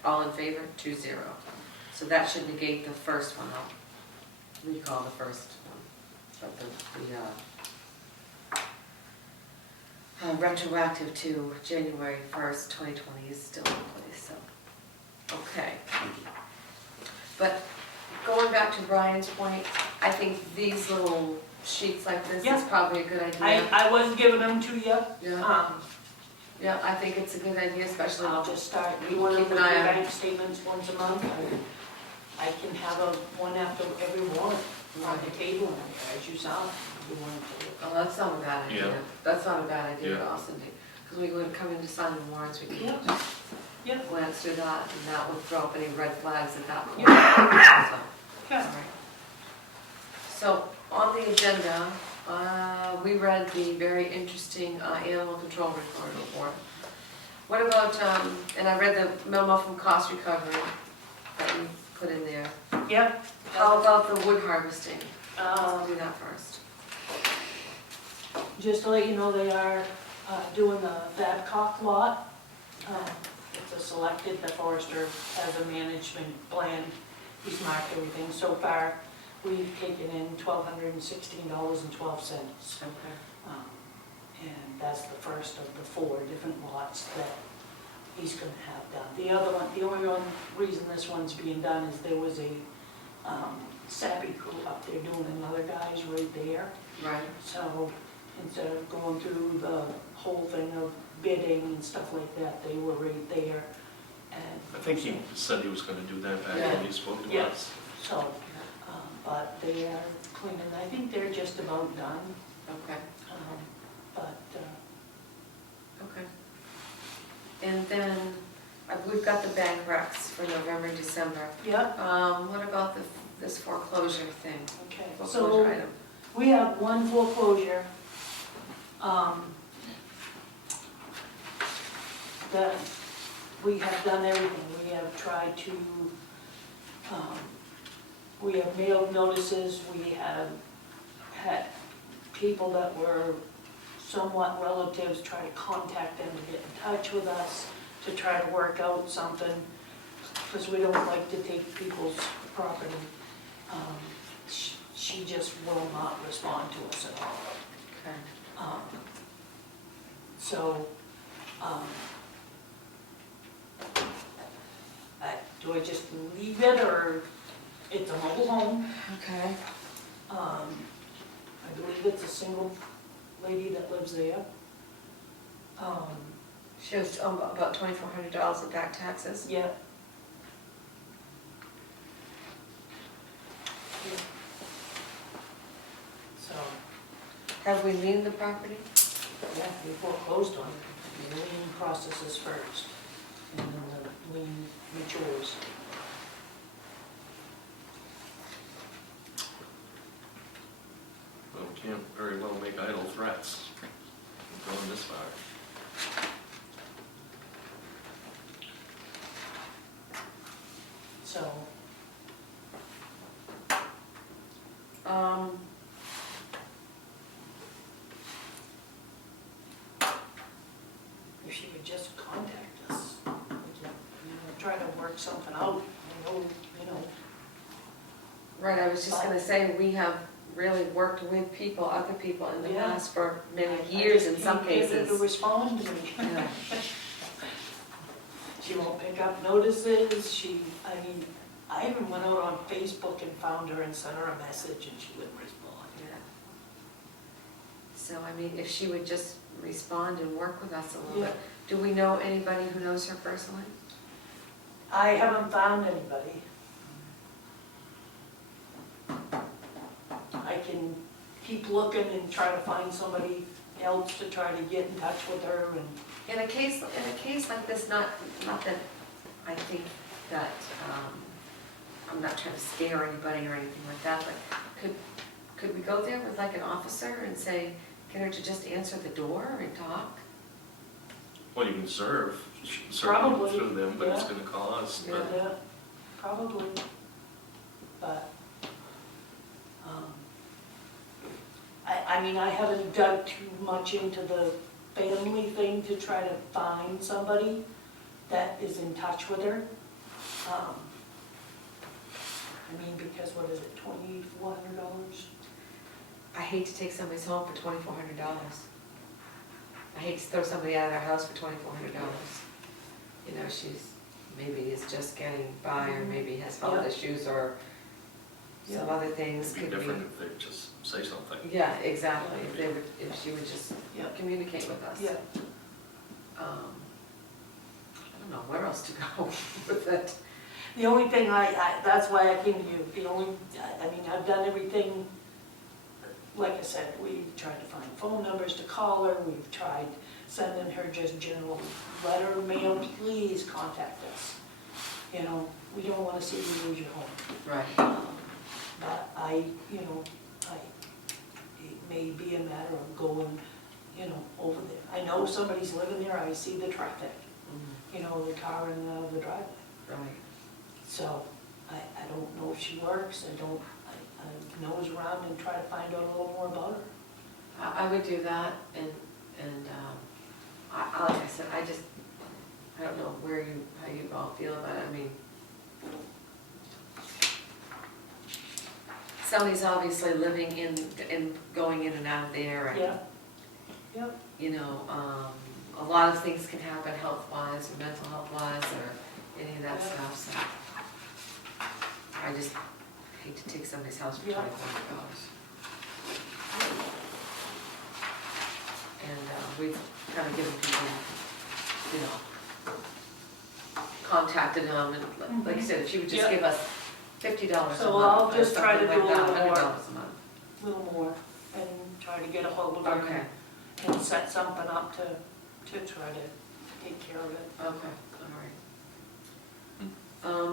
All in favor? 2-0. So that should negate the first one. I'll recall the first one. But the retroactive to January 1st, 2020 is still in place, so, okay. But going back to Brian's point, I think these little sheets like this is Yeah. probably a good idea. I was giving them to you. Yeah, yeah, I think it's a good idea, especially. I'll just start, you want to Keep put an your eye on it. bank statements once a month? I can have one after every warrant on the table, as you saw, if you wanted to. Oh, that's not a bad idea. Yeah. That's not a bad idea at Yeah. all, Cindy. Because we would come in to sign the warrants, we could Yeah. just Yeah. glance through that, and that would throw up any red flags at that point. So, Okay. all right. So, on the agenda, we read the very interesting animal control report. What about, and I read the memo from cost recovery that you put in there. Yep. How about the wood harvesting? I'll Um, do that first. Just to let you know, they are doing the Babcock lot. It's a selected, the forester has a management plan, he's marked everything. So far, we've taken in $1,216.12. Okay. And that's the first of the 4 different lots that he's gonna have done. The other one, the only reason this one's being done is there was a sappy crew up there doing another guy's right there. Right. So instead of going through the whole thing of bidding and stuff like that, they were right there. And I think he said he was gonna do that back Yeah. when he spoke to Yeah. us. so, but they are cleaning, I think they're just about done. Okay. But, Okay. And then, we've got the bank recs for November, December. yeah, What about this foreclosure thing? okay. Foreclosure So item? we have one foreclosure. That we have done everything. We have tried to, we have mailed notices, we have had people that were somewhat relatives try to contact them to get in touch with us, to try to work out something, because we don't like to take people's property. She just will not respond to us at all. Okay. So, do I just leave it, or it's a mobile home? Okay. I believe it's a single lady that lives there. She owes about $2,400 in back taxes. Yeah. So, Have we liened the property? yeah, we foreclosed on it. The lien process is first, and then the lien matures. Well, we can't very well make idle threats going this far. So, if she would just contact us, we could, try to work something out, Right, I was just gonna say, we have really worked with people, other people in the Yeah. past for many years in some I just can't get her to cases. respond to me. Yeah. She won't pick up notices, I even went out on Facebook and found her and sent her a message and she wouldn't respond. Yeah. So, I mean, if she would just respond and work with us a little Yeah. bit. Do we know anybody who knows her personally? I haven't found anybody. I can keep looking and try to find somebody else to try to get in touch with her and, In a case like this, not that I think that, I'm not trying to scare anybody or anything like that, but could we go there with like an officer and say, get her to just answer the door and talk? Well, you can serve Probably, through them, but it's yeah. gonna cost, Yeah. but yeah, probably. But, I haven't dug too much into the family thing to try to find somebody that is in touch with her. Because what is it, $2,400? I hate to take somebody's home for $2,400. I hate to throw somebody out of their house for $2,400. You know, maybe is just getting by, or maybe has health Yeah. issues, or some Yeah. other things it'd could be be. different if they just say something. Yeah, exactly, if she would just Yeah. communicate with us. Yeah. I don't know where else to go with it. The only thing that's why I came to you, I've done everything, like I said, we've tried to find phone numbers to call her, we've tried sending her just general letter, mail, please contact us. We don't want to see you lose your home. Right. But it may be a matter of going, over there. I know somebody's living there, I see the traffic, the car in and out of the driveway. Right. So, I don't know if she works, I nose around and try to find out a little more about her. I would do that, and like I said, I don't know how you all feel about it. I mean, somebody's obviously living in going in and out of there, and Yeah, yep, a lot of things can happen health-wise, or mental health-wise, or any of that Yeah. stuff, so. I just hate to take somebody's house for Yeah. $2,400. And we've kind of given people, contacted them, and like you said, if she would just Yeah. give us $50 a So month, I'll or just try to something do like a that, little more. $100 a month. a little more, and try to get a hold of her. Okay, And set something up to try to take care of it. okay, all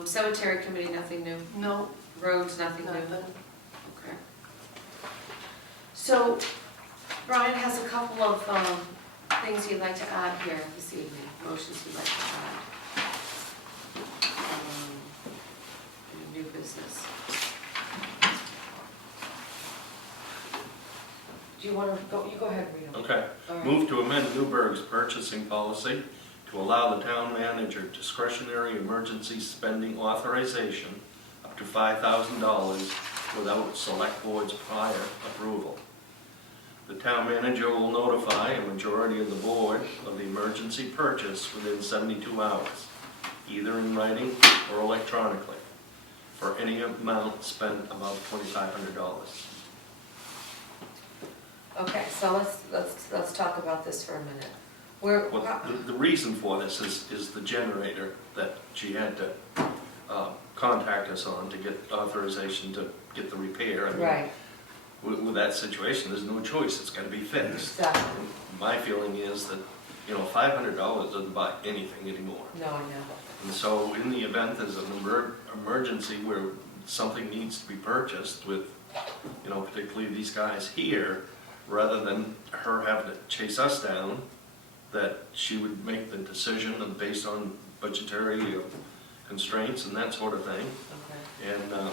right. Cemetery committee, nothing new. No, Roads, nothing new. nothing. Okay. So, Brian has a couple of things he'd like to add here this evening, motions he'd like to add. New business. Do you want to go, you go ahead and read Okay. All right. Move to amend Newburgh's purchasing policy to allow the town manager discretionary emergency spending authorization up to $5,000 without select board's prior approval. The town manager will notify a majority of the board of the emergency purchase within 72 hours, either in writing or electronically, for any amount spent above $2,500. Okay, so let's talk about this for a minute. We're, Well, the reason for this is the generator that she had to contact us on to get authorization to get the repair. I mean, right, with that situation, there's no choice, it's gonna be fixed. exactly. My feeling is that, $500 doesn't buy anything anymore. No, I know. And so in the event there's an emergency where something needs to be purchased with, particularly these guys here, rather than her having to chase us down, that she would make the decision and based on budgetary constraints and that sort of thing. Okay. And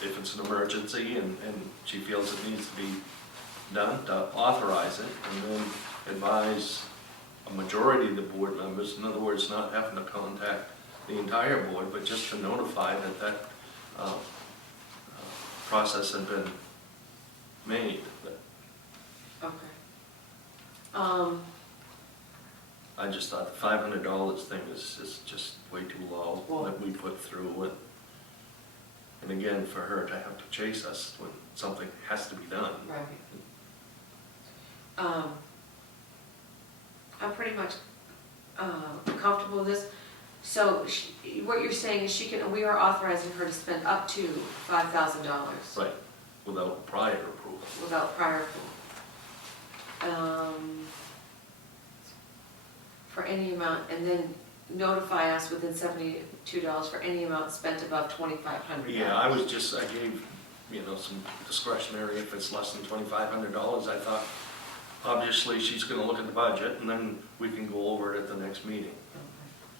if it's an emergency and she feels it needs to be done, to authorize it and then advise a majority of the board members, in other words, not having to contact the entire board, but just to notify that process had been made. Okay. I just thought the $500 thing is just way too low Well- that we put through it. And again, for her to have to chase us when something has to be done. Right. I'm pretty much comfortable with this. So what you're saying is we are authorizing her to spend up to $5,000 Right, without prior approval. without prior approval. For any amount, and then notify us within $72 for any amount spent above $2,500. Yeah, I gave, some discretionary if it's less than $2,500. I thought, obviously, she's gonna look at the budget and then we can go over it at the next meeting. Okay,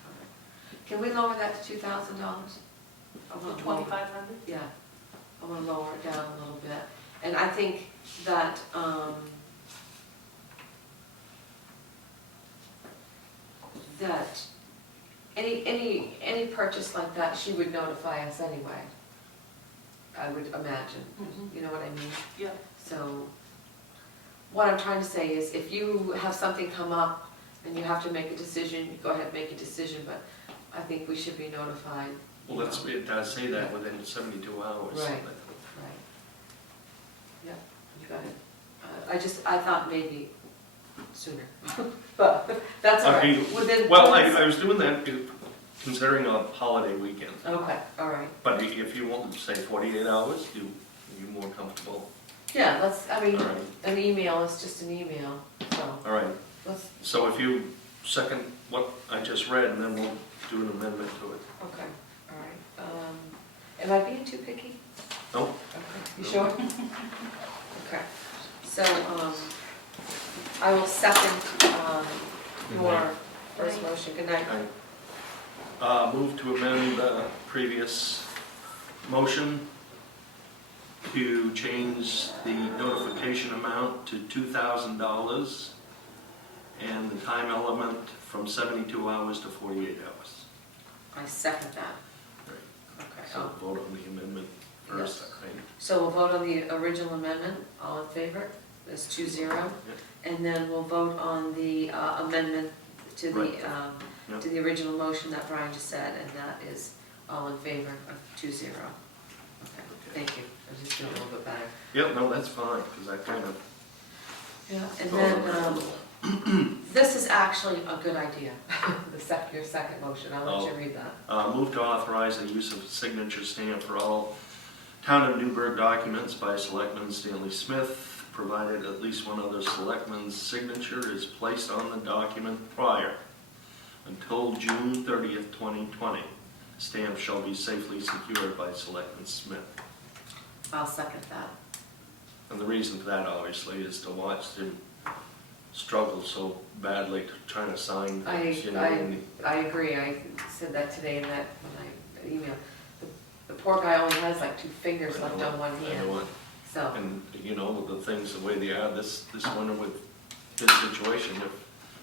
all right. Can we lower that to $2,000? The 2,500? Yeah, I want to lower it down a little bit. And I think that, that any purchase like that, she would notify us anyway, I would imagine. Mhm. You know what I mean? Yeah. So, what I'm trying to say is, if you have something come up and you have to make a decision, you go ahead and make a decision, but I think we should be notified. Well, it does say that within 72 hours. Right. Right. Yeah, you got it. I thought maybe sooner, but that's all I right. mean, Within. Well, I was doing that considering a holiday weekend. Okay, all right. But if you want to say 48 hours, you're more comfortable. Yeah, All right. an email is just an email, so All right, let's, so if you second what I just read, and then we'll do an amendment to it. okay, all right. Am I being too picky? No? Okay, you sure? Okay, so, I will second, your first motion. Good night. Move to amend the previous motion to change the notification amount to $2,000 and the time element from 72 hours to 48 hours. I second that. Right. Okay, So vote on the amendment first, right? so we'll vote on the original amendment, all in favor? It's 2-0. And then we'll vote on the amendment to the, Right. Yep. to the original motion that Brian just said, and that is all in favor of 2-0. Okay, thank you. I just feel a little bit better. Yep, no, that's fine, because I kind of Yeah, and thought of that a then, little. this is actually a good idea, your second motion. I'll let you Oh. read that. Move to authorize the use of signature stamp for all Town of Newburgh documents by Selectman Stanley Smith, provided at least one other selectman's signature is placed on the document prior until June 30th, 2020. Stamp shall be safely secured by Selectman Smith. I'll second that. And the reason for that, obviously, is to watch them struggle so badly to try to sign things, I agree. I said that today in that when I emailed. The poor guy only has like 2 fingers left on one I hand. know it. So, And, you know, with the things the way they are, this winter with his situation, if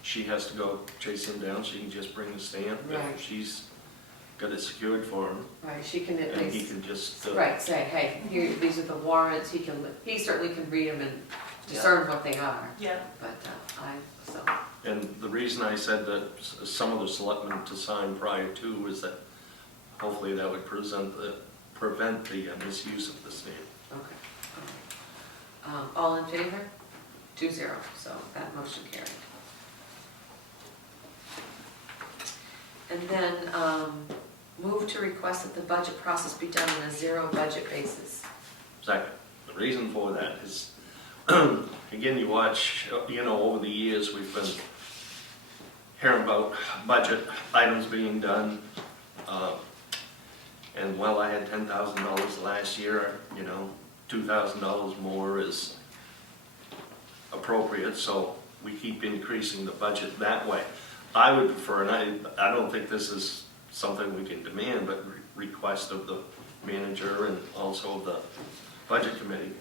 she has to go chase him down, she can just bring the stamp. Right. If she's got it secured for him, right, she can at and he least, can just, right, say, hey, here, these are the warrants, he certainly can read them and discern what they are, Yeah, but, so, and the reason I said that some of the selectmen to sign prior to is that hopefully that would prevent the misuse of the stamp. okay, all right. All in favor? 2-0, so that motion carried. And then, move to request that the budget process be done on a zero budget basis. Second, the reason for that is, again, you watch, you know, over the years, we've been hearing about budget items being done. And while I had $10,000 last year, you know, $2,000 more is appropriate, so we keep increasing the budget that way. I would prefer, and I don't think this is something we can demand, but request of the manager and also the budget committee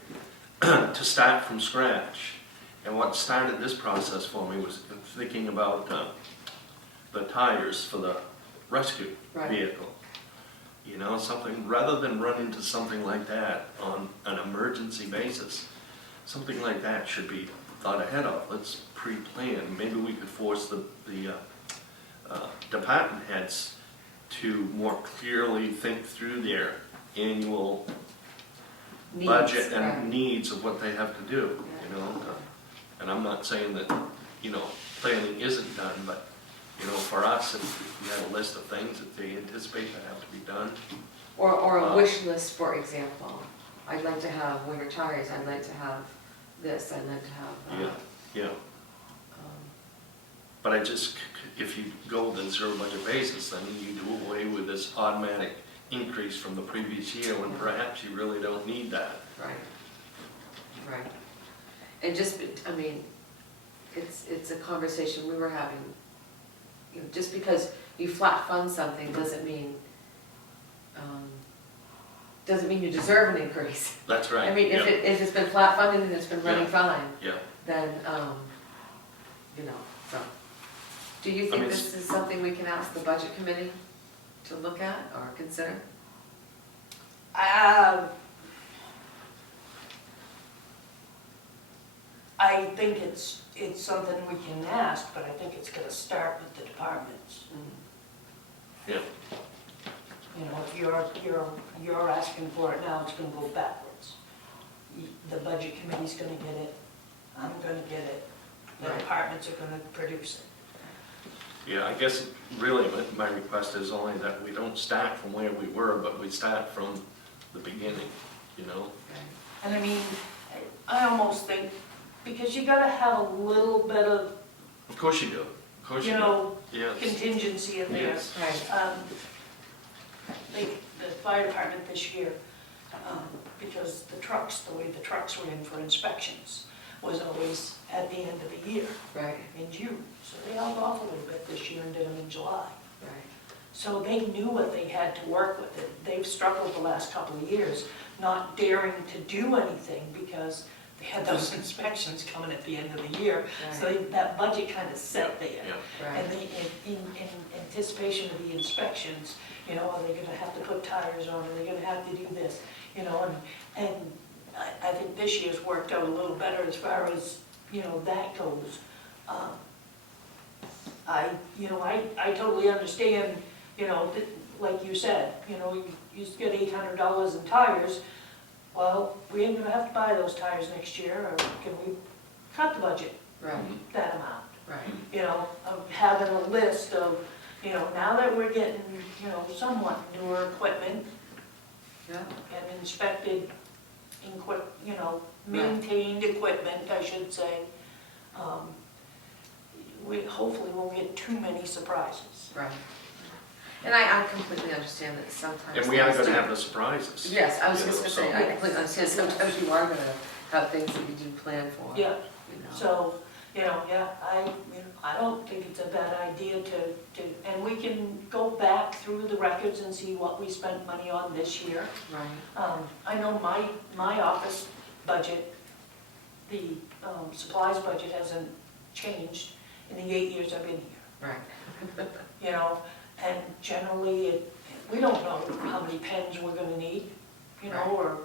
to start from scratch. And what started this process for me was thinking about the tires for the rescue Right. vehicle. You know, something, rather than run into something like that on an emergency basis, something like that should be thought ahead of. Let's pre-plan. Maybe we could force the department heads to more clearly think through their annual Needs, budget and right. needs of what they have to do, you know? And I'm not saying that, you know, planning isn't done, but, you know, for us, if we have a list of things that they anticipate that have to be done. Or a wish list, for example. I'd like to have winter tires, I'd like to have this, I'd like to have, Yeah. But I just, if you go with a zero budget basis, then you do away with this automatic increase from the previous year when perhaps you really don't need that. right, right. And just, I mean, it's a conversation we were having. You know, just because you flat fund something doesn't mean you deserve an increase. That's right. I mean, if it's been flat funded and it's been running fine, Yeah. then, you know, so. Do you I think mean, this is something we can ask the budget committee to look at or consider? I think it's something we can ask, but I think it's gonna start with the departments. Yeah. You know, if you're asking for it now, it's gonna go backwards. The budget committee's gonna get it, I'm gonna get it, the Right. departments are gonna produce it. Yeah, I guess really my request is only that we don't start from where we were, but we start from the beginning, you know? And I mean, I almost think, because you gotta have a little bit of, Of course you do, of course you you do. know, Yes. contingency in there. Yes. Right. The fire department this year, because the way the trucks were in for inspections was always at the end of the year, Right, in June. So they held off a little bit this year and did them in July. right. So they knew what they had to work with. They've struggled the last couple of years, not daring to do anything because they had those inspections coming at the end of the year. So that budget kind of set there. Yeah. Right. And they, in anticipation of the inspections, you know, are they gonna have to put tires on, are they gonna have to do this? You know, and I think this year's worked out a little better as far as, you know, that goes. I totally understand, you know, that, like you said, you know, you get $800 in tires. Well, we ain't gonna have to buy those tires next year, or can we cut the budget Right, that amount? right. You know, of having a list of, you know, now that we're getting, you know, somewhat newer equipment Yeah, and inspected, you know, maintained equipment, I should say, we hopefully won't get too many surprises. right. And I completely understand that sometimes. And we are things gonna do- have the surprises. Yes, I was you just know, gonna say, so- I completely understand, sometimes you are gonna have things that you didn't plan for. Yeah, You know. so, you know, yeah, I don't think it's a bad idea and we can go back through the records and see what we spent money on this year. Right, I know my office budget, the supplies budget hasn't changed in the 8 years I've been here. Right. You know, and generally, we don't know how many pens we're gonna need, you know, or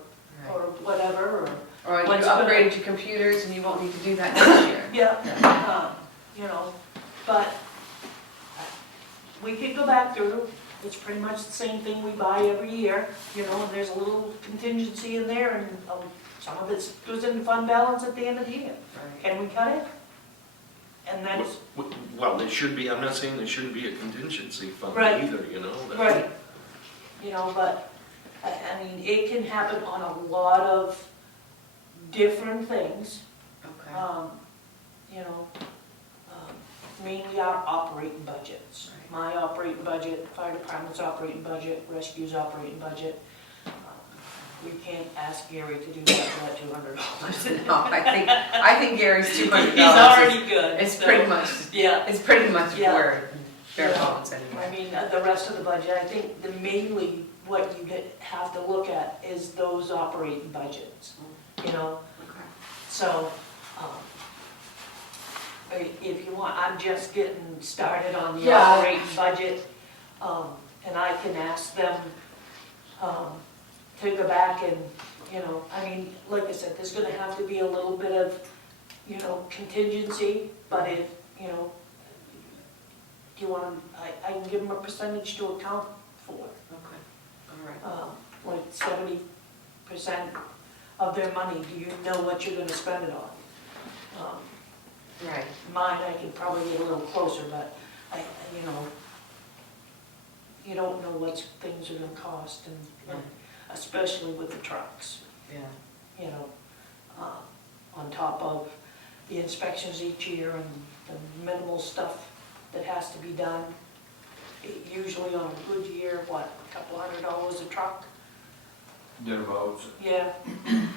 whatever, Or you What's gonna- upgraded your computers and you won't need to do that next year. yeah, you know, but we could go back through, it's pretty much the same thing we buy every year, you know, and there's a little contingency in there, and some of it goes into fund balance at the end of the year. Right. Can we cut it? And that's, Well, there should be, I'm not saying there shouldn't be a contingency fund Right. either, you know? that- right, you know, but, I mean, it can happen on a lot of different things. Okay. You know, mainly our operating budgets. My operating budget, fire department's operating budget, rescue's operating budget. We can't ask Gary to do that for that $200. No, I think Gary's $200. He's already good. It's so, pretty much, Yeah, it's pretty much Yeah. word, bare Yeah. bones I anyway. mean, the rest of the budget, I think mainly what you have to look at is those operating budgets, you know? Okay. So, if you want, I'm just getting started on the Yeah. operating budget, and I can ask them, to go back and, you know, I mean, like I said, there's gonna have to be a little bit of, you know, contingency, but if, you know, do you want, I can give them a percentage to account for, Okay, all right. like 70% of their money, do you know what you're gonna spend it on? Right. Mine, I could probably get a little closer, but you know, you don't know what things are gonna cost, and especially with the trucks, Yeah. you know, on top of the inspections each year and the minimal stuff that has to be done. Usually on a good year, what, a couple $100 a truck? Thereabouts. Yeah. Okay.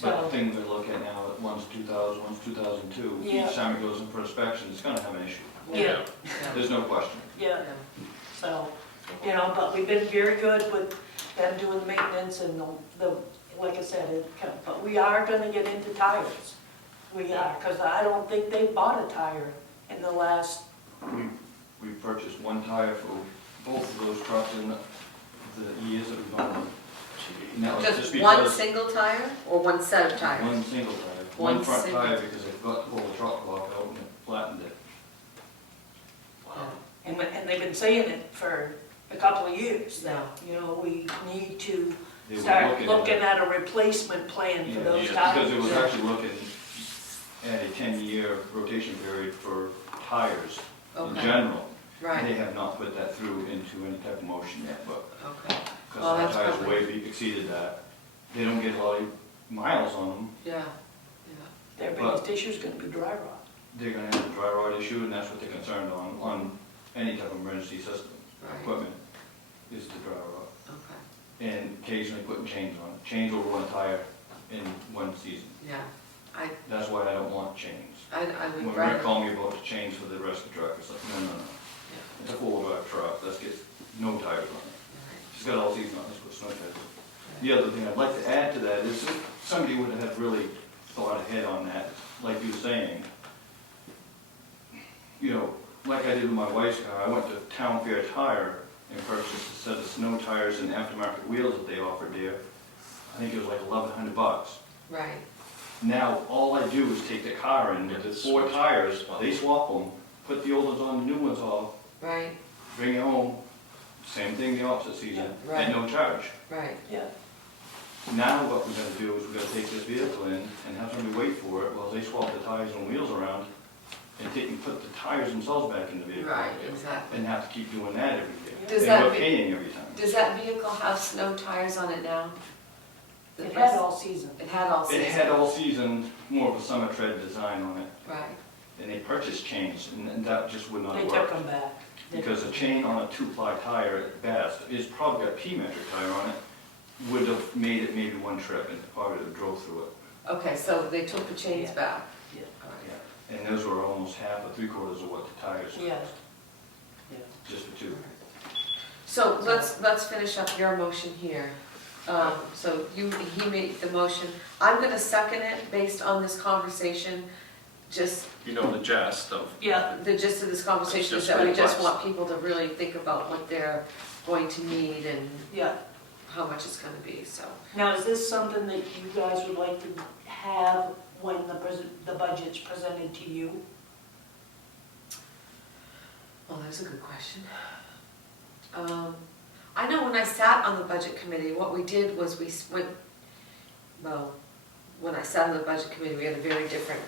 But the So, thing we look at now, one's 2000, one's 2002, Yeah. each time it goes in for inspection, it's gonna have an issue. yeah, Yeah. There's no question. yeah, Yeah. so, you know, but we've been very good with them doing the maintenance and like I said, but we are gonna get into tires. We are, because I don't think they bought a tire in the last, We purchased one tire for both of those trucks in the years that we've owned them. And that was Just just one because, single tire or one set of tires? one single tire, One one front single. tire because it got the whole truck block out and it flattened it. Yeah. and they've been saying it for a couple of years Yeah. now. You know, we need to They were start at looking it. at a replacement plan for Yeah, those yeah, Because it tires. was Yeah. actually looking at a 10-year rotation period for tires in Okay, general. They right, have not put that through into any type of motion yet, but okay, because Well, the that's tires probably- way exceeded that. They don't get a lot of miles on them. yeah, Their biggest issue is gonna be dry rot. They're gonna have a dry rot issue, and that's what they're concerned on any type of emergency system. right, Equipment is the dry rot. okay, And occasionally putting chains on it. Chains will ruin a tire in one season. yeah. That's why I don't want chains. I When would Rick rather, called me about the chains for the rest of the truck, it's like, no. It's a four-wheel drive truck, let's get no tires on it. She's got all season on, let's put snow tires on. The other thing I'd like to add to that is if somebody would have really thought ahead on that, like you were saying, you know, like I did with my wife's car, I went to Town Fair Tire and purchased a set of snow tires and aftermarket wheels that they offered there. I think it was like $1,100. right, Now, all I do is take the car in with Yeah, the just 4 switch. tires, they swap them, put the old ones on, the new ones off, right, bring it home, same thing the opposite season, Yeah, right. at no charge. right, Yeah, Now what we're gonna do is we're gonna take this vehicle in and have somebody wait for it while they swap the tires and wheels around and take and put the tires themselves back in the vehicle. right, exactly. And have to keep doing that every year. Does And that we're be- paying every time. Does that vehicle have snow tires on it now? it had all season. It had all season? It had all season, more of a summer tread design on it, Right, and they purchased chains, and that just would not They work. took them back. Because a chain on a 2-ply tire at best, is probably got a P-metric tire on it, would have made it maybe one trip and probably would have drove through it. okay, so they took the chains Yeah. back? Yeah. All right. And those were almost half or 3/4 of what the tires Yeah. cost, just for 2. So let's finish up your motion here. So he made the motion. I'm gonna second it based on this conversation, just You know the gist of, Yeah, the gist of this conversation is It's that just we just request. want people to really think about what they're going to need and yeah. how much it's gonna be, so. Now, is this something that you guys would like to have when the budget's presented to you? Well, that's a good question. I know when I sat on the budget committee, what we did was we went, well, when I sat on the budget committee, we had a very different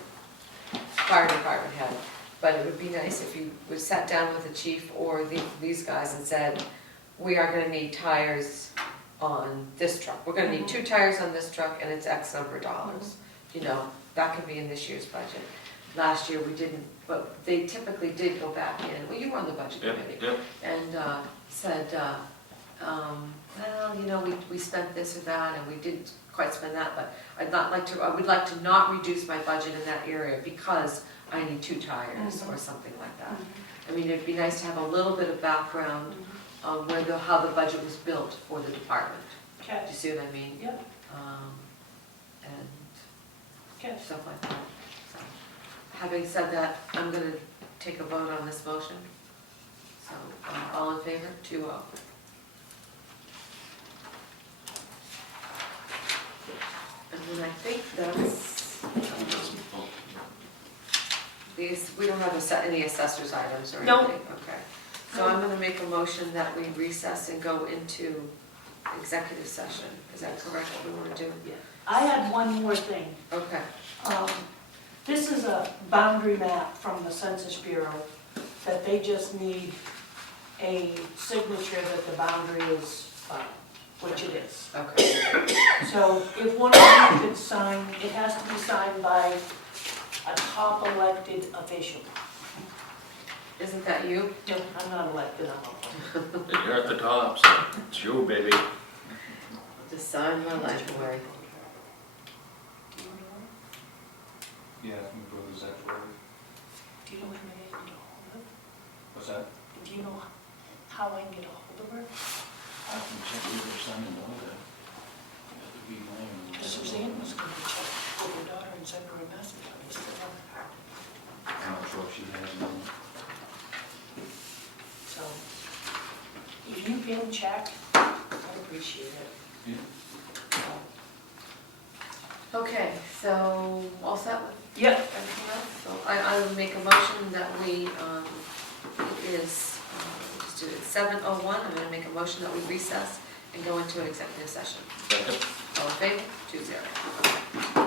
fire department head. But it would be nice if you would sat down with the chief or these guys and said, we are gonna need tires on this truck. We're gonna need 2 tires on this truck and it's X number of dollars. You know, that could be in this year's budget. Last year we didn't, but they typically did go back in, well, you were on the budget yeah, committee, yeah. and said, well, you know, we spent this or that, and we didn't quite spend that, but I would like to not reduce my budget in that area because I need 2 tires or something like that. I mean, it'd be nice to have a little bit of background on how the budget was built for the department. Do Okay, you see what I mean? yep, And okay. stuff like that. So, having said that, I'm gonna take a vote on this motion. So, all in favor? 2-0. And then I think that's, we don't have any assessors items or anything? No. Okay. So I'm gonna make a motion that we recess and go into executive session. Is that correct, what we wanna do? Yeah. I had one more thing. Okay. This is a boundary map from the Census Bureau that they just need a signature that the boundary is fine, which it is. Okay. So if one of you could sign, it has to be signed by a top elected official. Isn't that you? No, I'm not elected, I'm a. You're at the top, so it's you, baby. Just sign my life away. Yeah, my brother's actually, Do you know how I can get a hold of? what's that? Do you know how I can get a hold of her? I can check with her son and all that. That would be mine. Because Suzanne was going to check with her daughter and send her a message. I still haven't heard. I'm not sure if she has one. So, if you can check, I'd appreciate it. Yeah. Okay, so all set with Yep. everything else? So I would make a motion that we, it is, let's do it, 7:01, I'm gonna make a motion that we recess and go into an executive session. Second. All in favor? 2-0.